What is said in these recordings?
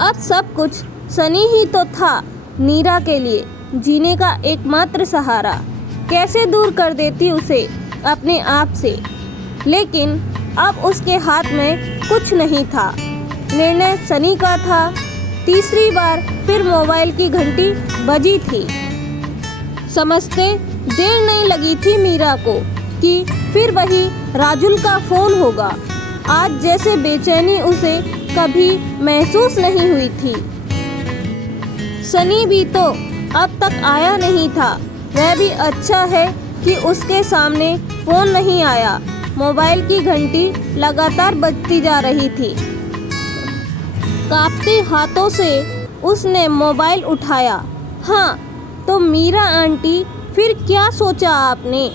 अब सब कुछ सनी ही तो था मीरा के लिए जीने का एकमात्र सहारा। कैसे दूर कर देती उसे अपने आप से, लेकिन अब उसके हाथ में कुछ नहीं था। निर्णय सनी का था। तीसरी बार फिर मोबाइल की घंटी बजी थी। समझते देर नहीं लगी थी मीरा को कि फिर वही राजुल का फ़ोन होगा। आज जैसे बेचैनी उसे कभी महसूस नहीं हुई थी। सनी भी तो अब तक आया नहीं था। वह भी अच्छा है कि उसके सामने फ़ोन नहीं आया। मोबाइल की घंटी लगातार बजती जा रही थी। कांपते हाथों से उसने मोबाइल उठाया। हाँ, तो मीरा आंटी, फिर क्या सोचा आपने?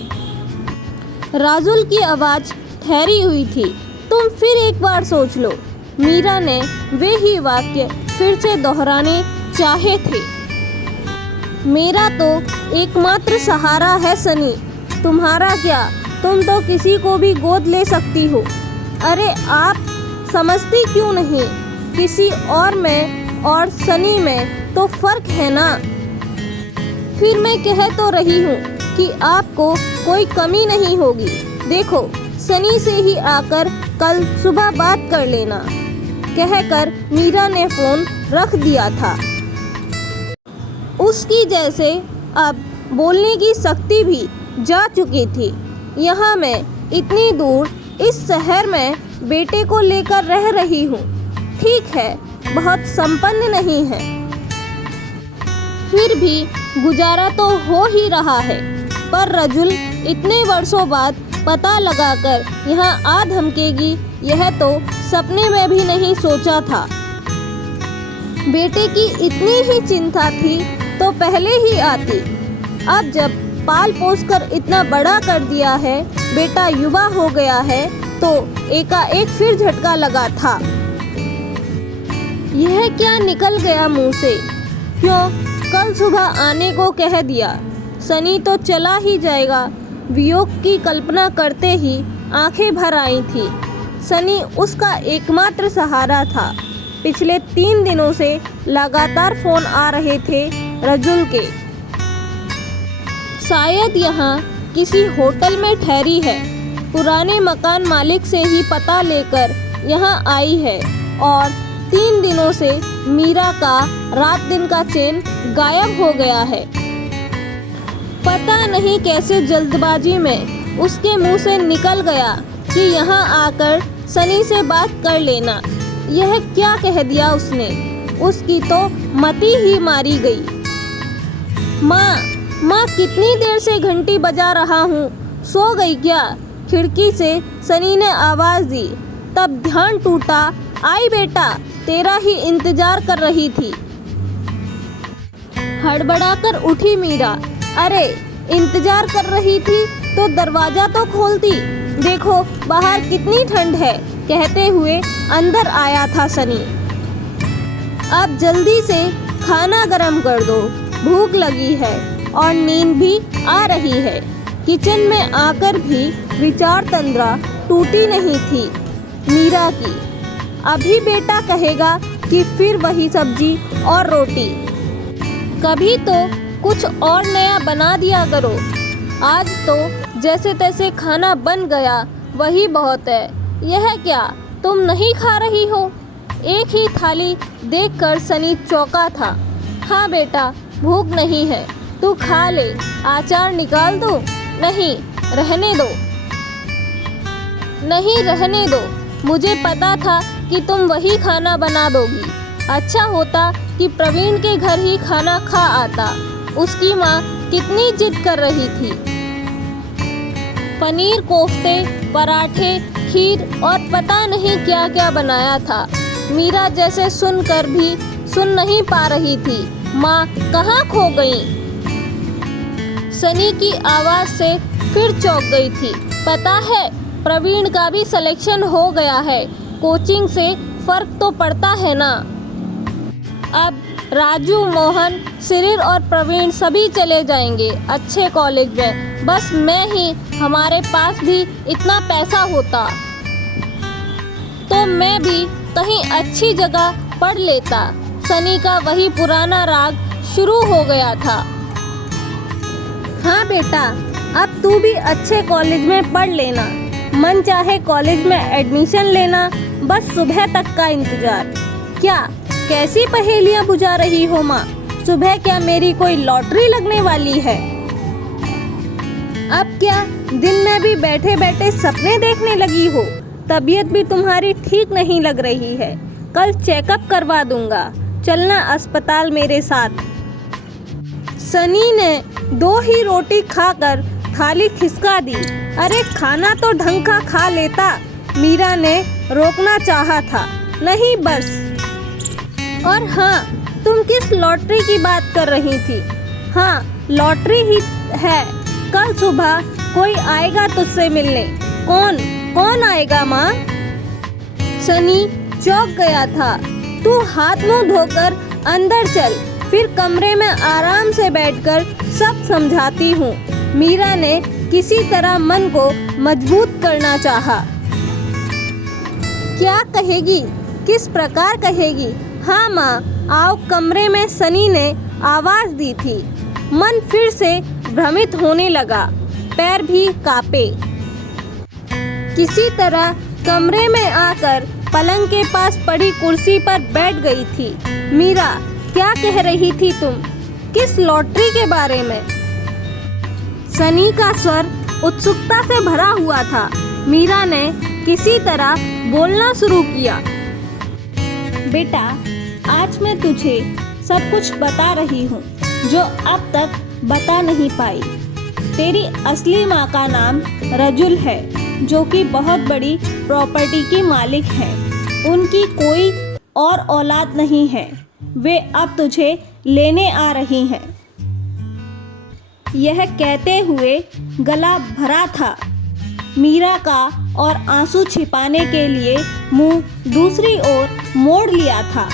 राजुल की आवाज़ ठहरी हुई थी। तुम फिर एक बार सोच लो। मीरा ने वे ही वाक्य फिर से दोहराने चाहे थे। मेरा तो एकमात्र सहारा है सनी। तुम्हारा क्या? तुम तो किसी को भी गोद ले सकती हो। अरे आप समझती क्यों नहीं? किसी और में और सनी में तो फ़र्क है ना। फिर मैं कह तो रही हूँ कि आपको कोई कमी नहीं होगी। देखो, सनी से ही आकर कल सुबह बात कर लेना, कहकर मीरा ने फ़ोन रख दिया था। उसकी जैसे अब बोलने की शक्ति भी जा चुकी थी। यहाँ मैं इतनी दूर इस शहर में बेटे को लेकर रह रही हूँ। ठीक है, बहुत संपन्न नहीं है, फिर भी गुजारा तो हो ही रहा है। पर राजुल इतने वर्षों बाद पता लगाकर यहाँ आ धमकेगी, यह तो सपने में भी नहीं सोचा था। बेटे की इतनी ही चिंता थी तो पहले ही आती। अब जब पाल पोस कर इतना बड़ा कर दिया है, बेटा युवा हो गया है, तो एकाएक फिर झटका लगा था। यह क्या निकल गया मुंह से? क्यों कल सुबह आने को कह दिया? सनी तो चला ही जाएगा। वियोग की कल्पना करते ही आंखें भर आई थी। सनी उसका एकमात्र सहारा था। पिछले 3 दिनों से लगातार फ़ोन आ रहे थे राजुल के। शायद यहाँ किसी होटल में ठहरी है। पुराने मकान मालिक से ही पता लेकर यहाँ आई है और 3 दिनों से मीरा का रात दिन का चैन गायब हो गया है। पता नहीं कैसे जल्दबाजी में उसके मुंह से निकल गया कि यहाँ आकर सनी से बात कर लेना। यह क्या कह दिया उसने? उसकी तो मति ही मारी गई। माँ, कितनी देर से घंटी बजा रहा हूँ, सो गई क्या? खिड़की से सनी ने आवाज़ दी। तब ध्यान टूटा। आई बेटा, तेरा ही इंतजार कर रही थी। हड़बड़ाकर उठी मीरा। अरे, इंतजार कर रही थी तो दरवाज़ा तो खोलती। देखो बाहर कितनी ठंड है, कहते हुए अंदर आया था सनी। अब जल्दी से खाना गरम कर दो, भूख लगी है और नींद भी आ रही है। किचन में आकर भी विचार तंद्रा टूटी नहीं थी मीरा की। अभी बेटा कहेगा कि फिर वही सब्जी और रोटी। कभी तो कुछ और नया बना दिया करो। आज तो जैसे तैसे खाना बन गया, वही बहुत है। यह क्या, तुम नहीं खा रही हो? एक ही थाली देखकर सनी चौंका था। हाँ बेटा, भूख नहीं है, तू खा ले। अचार निकाल दो? नहीं, रहने दो। नहीं, रहने दो। मुझे पता था कि तुम वही खाना बना दोगी। अच्छा होता कि प्रवीण के घर ही खाना खा आता। उसकी माँ कितनी जिद कर रही थी। पनीर कोफ्ते, पराठे, खीर और पता नहीं क्या क्या बनाया था। मीरा जैसे सुनकर भी सुन नहीं पा रही थी। माँ कहाँ खो गई? सनी की आवाज़ से फिर चौंक गई थी। पता है, प्रवीण का भी सिलेक्शन हो गया है। कोचिंग से फ़र्क तो पड़ता है ना। अब राजू, मोहन, सिरिर और प्रवीण सभी चले जाएंगे अच्छे कॉलेज में। बस मैं ही, हमारे पास भी इतना पैसा होता तो मैं भी कहीं अच्छी जगह पढ़ लेता। सनी का वही पुराना राग शुरू हो गया था। हाँ बेटा, अब तू भी अच्छे कॉलेज में पढ़ लेना, मन चाहे कॉलेज में एडमिशन लेना, बस सुबह तक का इंतजार। क्या कैसी पहेलियाँ बुझा रही हो माँ? सुबह क्या मेरी कोई लॉटरी लगने वाली है? अब क्या दिन में भी बैठे बैठे सपने देखने लगी हो? तबीयत भी तुम्हारी ठीक नहीं लग रही है, कल चेकअप करवा दूंगा, चलना अस्पताल मेरे साथ। सनी ने 2 ही रोटी खाकर थाली खिसका दी। अरे खाना तो ढंग का खा लेता, मीरा ने रोकना चाहा था। नहीं बस। और हाँ, तुम किस लॉटरी की बात कर रही थी? हाँ, लॉटरी ही है। कल सुबह कोई आएगा तुझसे मिलने। कौन आएगा माँ? सनी चौंक गया था। तू हाथ मुंह धोकर अंदर चल, फिर कमरे में आराम से बैठकर सब समझाती हूँ। मीरा ने किसी तरह मन को मजबूत करना चाहा। क्या कहेगी? किस प्रकार कहेगी? हाँ माँ, आओ कमरे में सनी ने आवाज़ दी थी। मन फिर से भ्रमित होने लगा, पैर भी कांपे। किसी तरह कमरे में आकर पलंग के पास पड़ी कुर्सी पर बैठ गई थी। मीरा, क्या कह रही थी तुम? किस लॉटरी के बारे में? सनी का स्वर उत्सुकता से भरा हुआ था। मीरा ने किसी तरह बोलना शुरू किया। बेटा, आज मैं तुझे सब कुछ बता रही हूँ जो अब तक बता नहीं पाई। तेरी असली माँ का नाम रजुल है, जो कि बहुत बड़ी प्रॉपर्टी की मालिक है। उनकी कोई और औलाद नहीं है। वे अब तुझे लेने आ रही हैं। यह कहते हुए गला भरा था मीरा का और आंसू छिपाने के लिए मुंह दूसरी ओर मोड़ लिया था।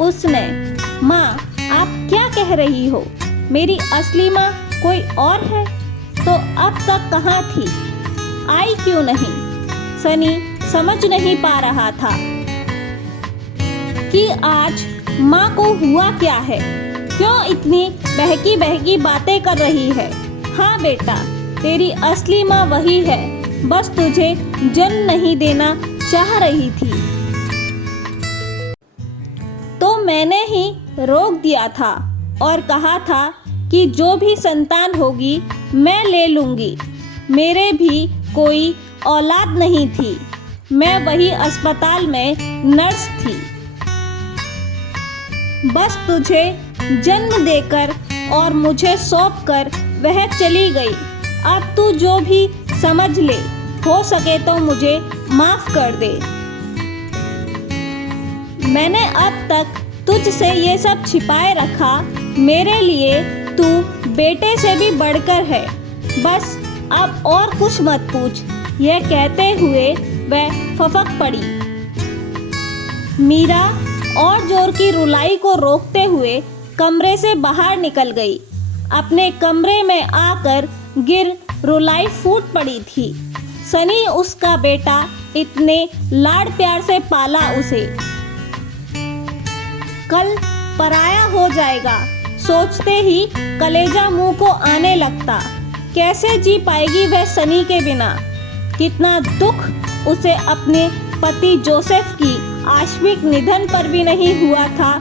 उसने, माँ आप क्या कह रही हो? मेरी असली माँ कोई और है? तो अब तक कहाँ थी? आई क्यों नहीं? सनी समझ नहीं पा रहा था कि आज माँ को हुआ क्या है, क्यों इतनी बहकी बहकी बातें कर रही है। हाँ बेटा, तेरी असली माँ वही है, बस तुझे जन्म नहीं देना चाह रही थी तो मैंने ही रोक दिया था और कहा था कि जो भी संतान होगी मैं ले लूँगी। मेरे भी कोई औलाद नहीं थी, मैं वही अस्पताल में नर्स थी। बस तुझे जन्म देकर और मुझे सौंपकर वह चली गई। अब तू जो भी समझ ले, हो सके तो मुझे माफ़ कर दे। मैंने अब तक तुझसे ये सब छिपाए रखा, मेरे लिए तू बेटे से भी बढ़कर है। बस अब और कुछ मत पूछ। यह कहते हुए वह फपक पड़ी। मीरा और जोर की रुलाई को रोकते हुए कमरे से बाहर निकल गई। अपने कमरे में आकर गिर रुलाई फूट पड़ी थी। सनी उसका बेटा इतने लाड़ प्यार से पाला उसे कल पराया हो जाएगा, सोचते ही कलेजा मुंह को आने लगता। कैसे जी पाएगी वह सनी के बिना? कितना दुख उसे अपने पति जोसेफ की आकस्मिक निधन पर भी नहीं हुआ था।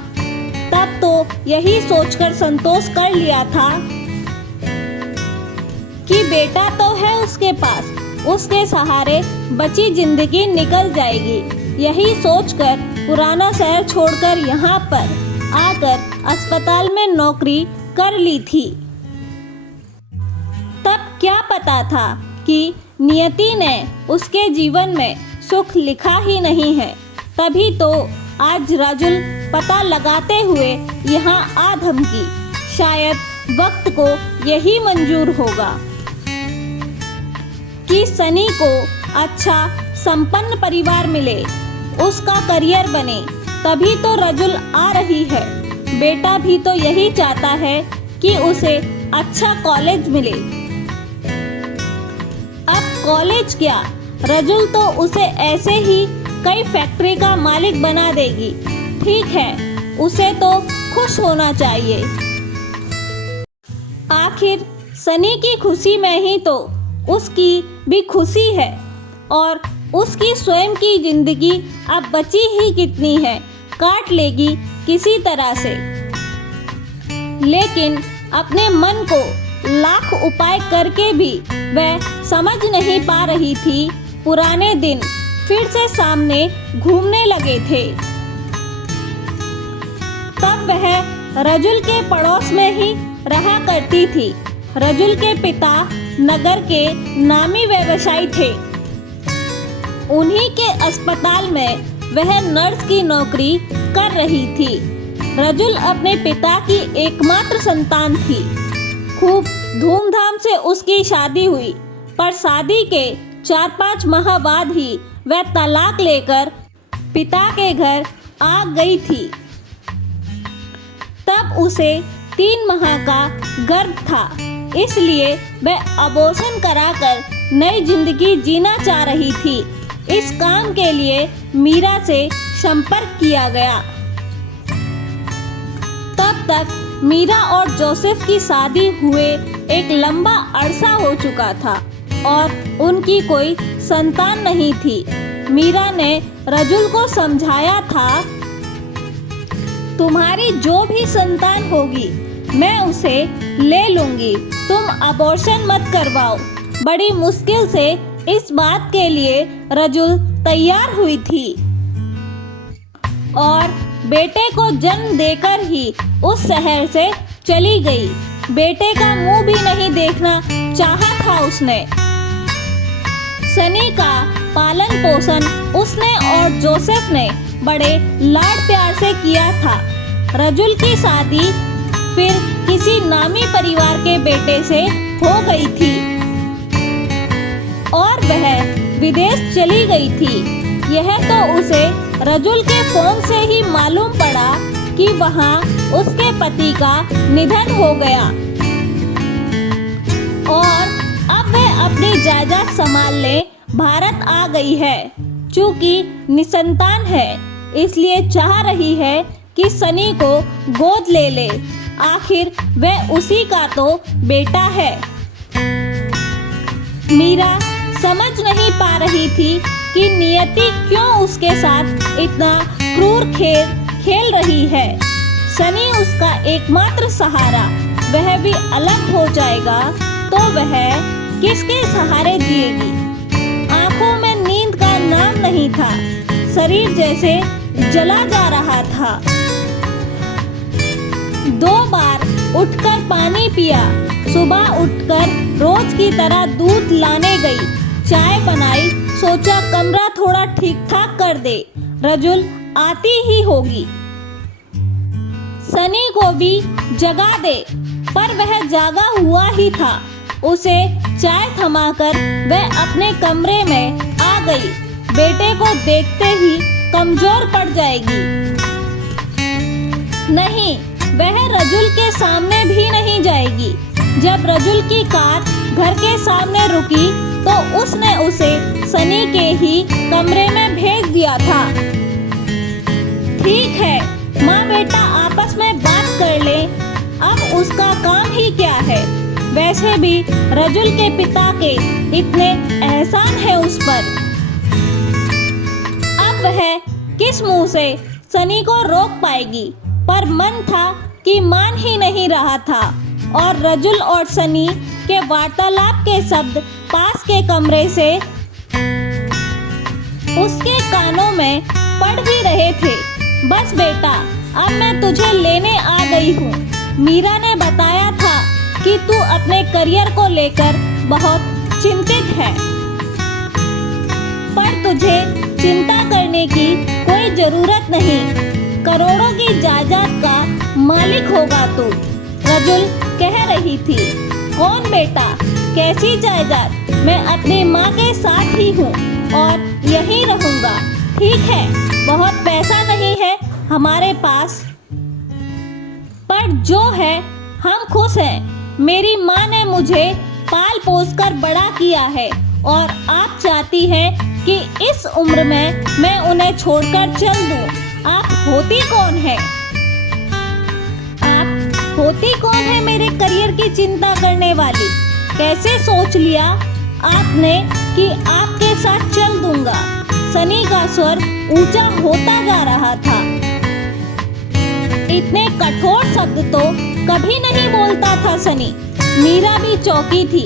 तब तो यही सोचकर संतोष कर लिया था कि बेटा तो है उसके पास, उसके सहारे बची जिंदगी निकल जाएगी। यही सोचकर पुराना शहर छोड़कर यहाँ पर आकर अस्पताल में नौकरी कर ली थी। तब क्या पता था कि नियति ने उसके जीवन में सुख लिखा ही नहीं है। तभी तो आज रजुल पता लगाते हुए यहाँ आ धमकी। शायद वक्त को यही मंजूर होगा कि सनी को अच्छा संपन्न परिवार मिले, उसका करियर बने। तभी तो रजुल आ रही है। बेटा भी तो यही चाहता है कि उसे अच्छा कॉलेज मिले। अब कॉलेज क्या, रजुल तो उसे ऐसे ही कई फैक्ट्री का मालिक बना देगी। ठीक है, उसे तो खुश होना चाहिए। आखिर सनी की खुशी में ही तो उसकी भी खुशी है, और उसकी स्वयं की जिंदगी अब बची ही कितनी है, काट लेगी किसी तरह से। लेकिन अपने मन को लाख उपाय करके भी वह समझ नहीं पा रही थी। पुराने दिन फिर से सामने घूमने लगे थे। तब वह रजुल के पड़ोस में ही रहा करती थी। रजुल के पिता नगर के नामी व्यवसायी थे। उन्हीं के अस्पताल में वह नर्स की नौकरी कर रही थी। रजुल अपने पिता की एकमात्र संतान थी। खूब धूमधाम से उसकी शादी हुई, पर शादी के 4-5 माह बाद ही वह तलाक लेकर पिता के घर आ गई थी। तब उसे 3 माह का गर्भ था, इसलिए वह अबॉर्शन कराकर नई जिंदगी जीना चाह रही थी। इस काम के लिए मीरा से संपर्क किया गया। तब तक मीरा और जोसेफ की शादी हुए एक लंबा अरसा हो चुका था और उनकी कोई संतान नहीं थी। मीरा ने रजुल को समझाया था, तुम्हारी जो भी संतान होगी मैं उसे ले लूंगी, तुम अबॉर्शन मत करवाओ। बड़ी मुश्किल से इस बात के लिए रजुल तैयार हुई थी और बेटे को जन्म देकर ही उस शहर से चली गई। बेटे का मुंह भी नहीं देखना चाहा था उसने। सनी का पालन पोषण उसने और जोसेफ ने बड़े लाड प्यार से किया था। रजुल की शादी फिर किसी नामी परिवार के बेटे से हो गई थी और वह विदेश चली गई थी। यह तो उसे रजुल के फोन से ही मालूम पड़ा कि वहां उसके पति का निधन हो गया और अब वह अपनी जायदाद संभालने भारत आ गई है। चूंकि निसंतान है, इसलिए चाह रही है कि सनी को गोद ले ले। आखिर वह उसी का तो बेटा है। मीरा समझ नहीं पा रही थी कि नियति क्यों उसके साथ इतना क्रूर खेल रही है। सनी उसका एकमात्र सहारा, वह भी अलग हो जाएगा तो वह किसके सहारे जिएगी। आंखों में नींद का नाम नहीं था, शरीर जैसे जला जा रहा था। 2 बार उठकर पानी पिया, सुबह उठकर रोज की तरह दूध लाने गई, चाय बनाई, सोचा कमरा थोड़ा ठीक ठाक कर दे, रजुल आती ही होगी, सनी को भी जगा दे। पर वह जागा हुआ ही था। उसे चाय थमाकर वह अपने कमरे में आ गई। बेटे को देखते ही कमजोर पड़ जाएगी। नहीं, वह रजुल के सामने भी नहीं जाएगी। जब रजुल की कार घर के सामने रुकी तो उसने उसे सनी के ही कमरे में भेज दिया था। ठीक है, माँ बेटा आपस में बात कर ले, अब उसका काम ही क्या है। वैसे भी रजुल के पिता के इतने एहसान है उस पर। अब वह किस मुंह से सनी को रोक पाएगी, पर मन था कि मान ही नहीं रहा था और रजुल और सनी के वार्तालाप के शब्द पास के कमरे से उसके कानों में पड़ भी रहे थे। बस बेटा, अब मैं तुझे लेने आ गई हूँ। मीरा ने बताया था कि तू अपने करियर को लेकर बहुत चिंतित है, पर तुझे चिंता करने की कोई जरूरत नहीं। करोड़ों की जायदाद का मालिक होगा तू, रजुल कह रही थी। कौन बेटा, कैसी जायदाद? मैं अपनी माँ के साथ ही हूँ और यहीं रहूँगा। ठीक है, बहुत पैसा नहीं है हमारे पास, पर जो है हम खुश हैं। मेरी माँ ने मुझे पाल पोस कर बड़ा किया है और आप चाहती हैं कि इस उम्र में मैं उन्हें छोड़कर चल दूं। आप होती कौन है? आप होती कौन है मेरे करियर की चिंता करने वाली? कैसे सोच लिया आपने कि आपके साथ चल दूंगा? सनी का स्वर ऊंचा होता जा रहा था। इतने कठोर शब्द तो कभी नहीं बोलता था सनी। मीरा भी चौंकी थी।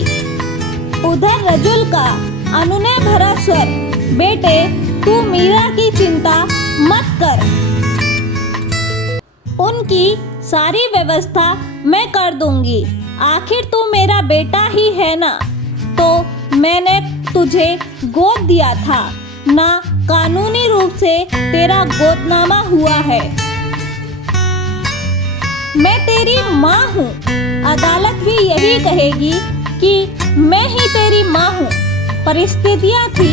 उधर रजुल का अनुनय भरा स्वर, बेटे तू मीरा की चिंता मत कर, उनकी सारी व्यवस्था मैं कर दूंगी। आखिर तू मेरा बेटा ही है ना? तो मैंने तुझे गोद दिया था ना, कानूनी रूप से तेरा गोदनामा हुआ है। मैं तेरी माँ हूँ। अदालत भी यही कहेगी कि मैं ही तेरी माँ हूँ। परिस्थितियाँ थी,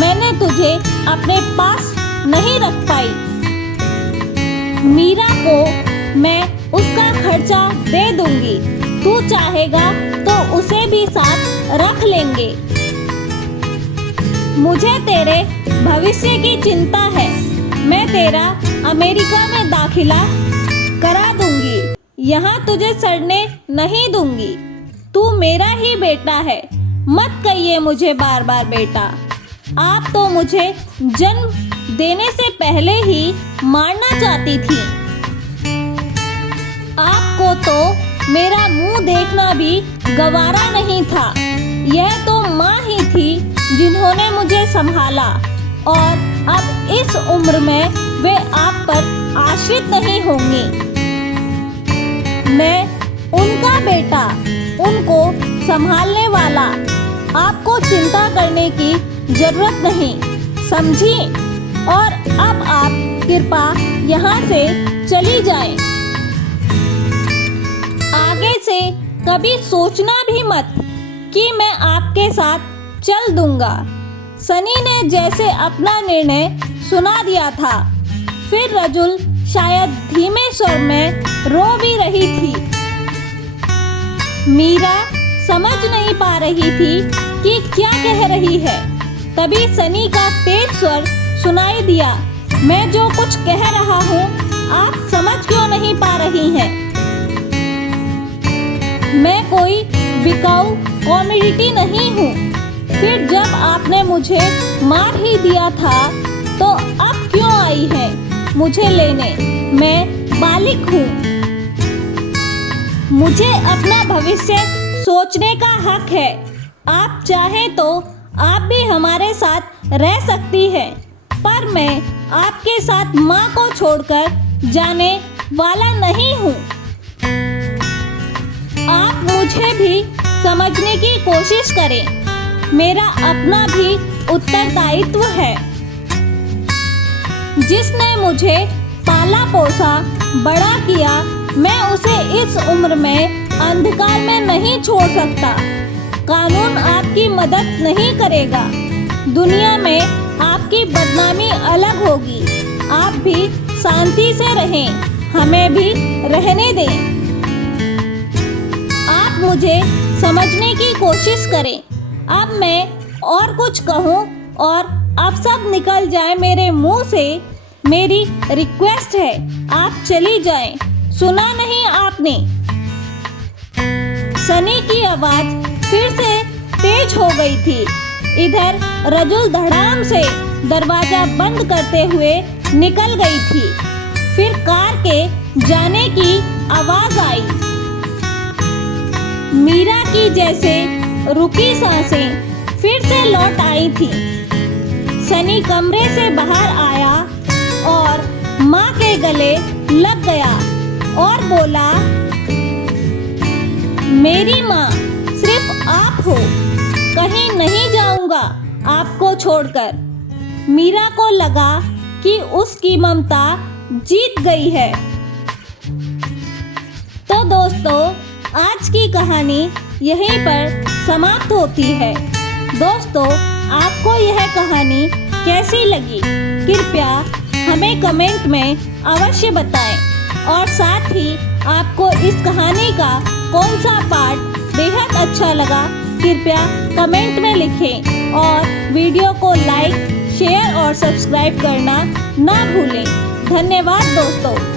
मैंने तुझे अपने पास नहीं रख पाई। मीरा को मैं उसका खर्चा दे दूंगी। तू चाहेगा तो उसे भी साथ रख लेंगे। मुझे तेरे भविष्य की चिंता है। मैं तेरा अमेरिका में दाखिला करा दूंगी। यहाँ तुझे सड़ने नहीं दूंगी। तू मेरा ही बेटा है। मत कहिए मुझे बार बार बेटा। आप तो मुझे जन्म देने से पहले ही मारना चाहती थी। आपको तो मेरा मुंह देखना भी गवारा नहीं था। यह तो माँ ही थी जिन्होंने मुझे संभाला, और अब इस उम्र में वे आप पर आश्रित नहीं होंगी। मैं उनका बेटा, उनको संभालने वाला। आपको चिंता करने की जरूरत नहीं, समझी? और अब आप कृपा यहाँ से चली जाएं। आगे से कभी सोचना भी मत कि मैं आपके साथ चल दूंगा। सनी ने जैसे अपना निर्णय सुना दिया था। फिर रजुल शायद धीमे स्वर में रो भी रही थी। मीरा समझ नहीं पा रही थी कि क्या कह रही है। तभी सनी का तेज स्वर सुनाई दिया, मैं जो कुछ कह रहा हूँ आप समझ क्यों नहीं पा रही हैं? मैं कोई बिकाऊ कॉमोडिटी नहीं हूँ। फिर जब आपने मुझे मार ही दिया था तो अब क्यों आई है मुझे लेने? मैं बालिग हूँ। मुझे अपना भविष्य सोचने का हक है। आप चाहें तो आप भी हमारे साथ रह सकती हैं, पर मैं आपके साथ माँ को छोड़कर जाने वाला नहीं हूँ। आप मुझे भी समझने की कोशिश करें। मेरा अपना भी उत्तरदायित्व है। जिसने मुझे पाला पोसा बड़ा किया, मैं उसे इस उम्र में अंधकार में नहीं छोड़ सकता। कानून आपकी मदद नहीं करेगा। दुनिया में आपकी बदनामी अलग होगी। आप भी शांति से रहें, हमें भी रहने दें। आप मुझे समझने की कोशिश करें। अब मैं और कुछ कहूँ और अब सब निकल जाए मेरे मुंह से, मेरी रिक्वेस्ट है, आप चली जाएं। सुना नहीं आपने? सनी की आवाज फिर से तेज हो गई थी। इधर रजुल धड़ाम से दरवाजा बंद करते हुए निकल गई थी। फिर कार के जाने की आवाज आई। मीरा की जैसे रुकी सांसें फिर से लौट आई थी। सनी कमरे से बाहर आया और माँ के गले लग गया और बोला, मेरी माँ सिर्फ आप हो, कहीं नहीं जाऊंगा आपको छोड़कर। मीरा को लगा कि उसकी ममता जीत गई है। तो दोस्तों, आज की कहानी यहीं पर समाप्त होती है। दोस्तों, आपको यह कहानी कैसी लगी कृपया हमें कमेंट में अवश्य बताएं, और साथ ही आपको इस कहानी का कौन सा पार्ट बेहद अच्छा लगा कृपया कमेंट में लिखें और वीडियो को लाइक, शेयर और सब्सक्राइब करना ना भूलें। धन्यवाद दोस्तों।